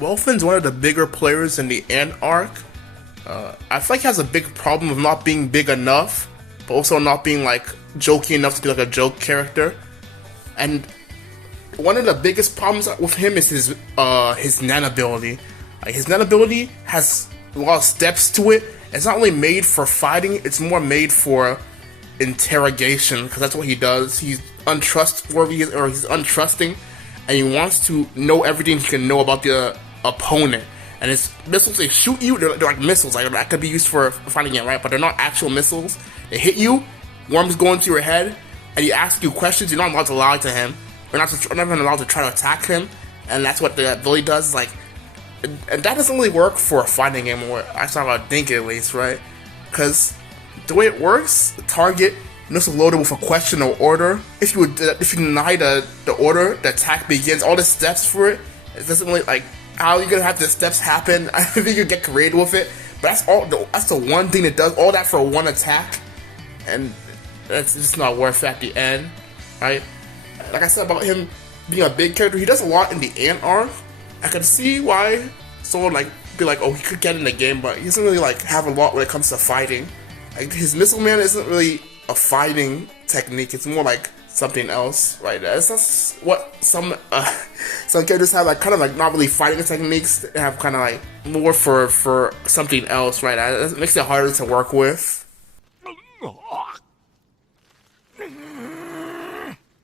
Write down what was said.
Welfin's one of the bigger players in the Ant arc. I feel like he has a big problem of not being big enough, but also not being like jokey enough to be like a joke character. And one of the biggest problems with him is his nan ability. Like, his nan ability has a lot of steps to it. It's not really made for fighting, it's more made for interrogation, because that's what he does. He's untrustworthy, or he's untrusting, and he wants to know everything he can know about the opponent. And his missiles, they shoot you, they're like missiles, like that could be used for fighting it, right? But they're not actual missiles. They hit you, worms go into your head, and he asks you questions. You're not allowed to lie to him. You're not even allowed to try to attack him, and that's what the ability does. Like, and that doesn't really work for a fighting game, or I think at least, right? Because the way it works, the target missile loaded with a question or order. If you deny the order, the attack begins. All the steps for it, it doesn't really, like, how you're gonna have the steps happen. I think you get creative with it, but that's the one thing that does all that for one attack, and that's just not worth it at the end, right? Like I said about him being a big character, he does a lot in the Ant arc. I can see why someone be like, oh, he could get in the game, but he doesn't really like have a lot when it comes to fighting. Like, his missile man isn't really a fighting technique; it's more like something else, right? That's what some characters have, like, kind of like not really fighting techniques. They have kind of like more for something else, right? It makes it harder to work with.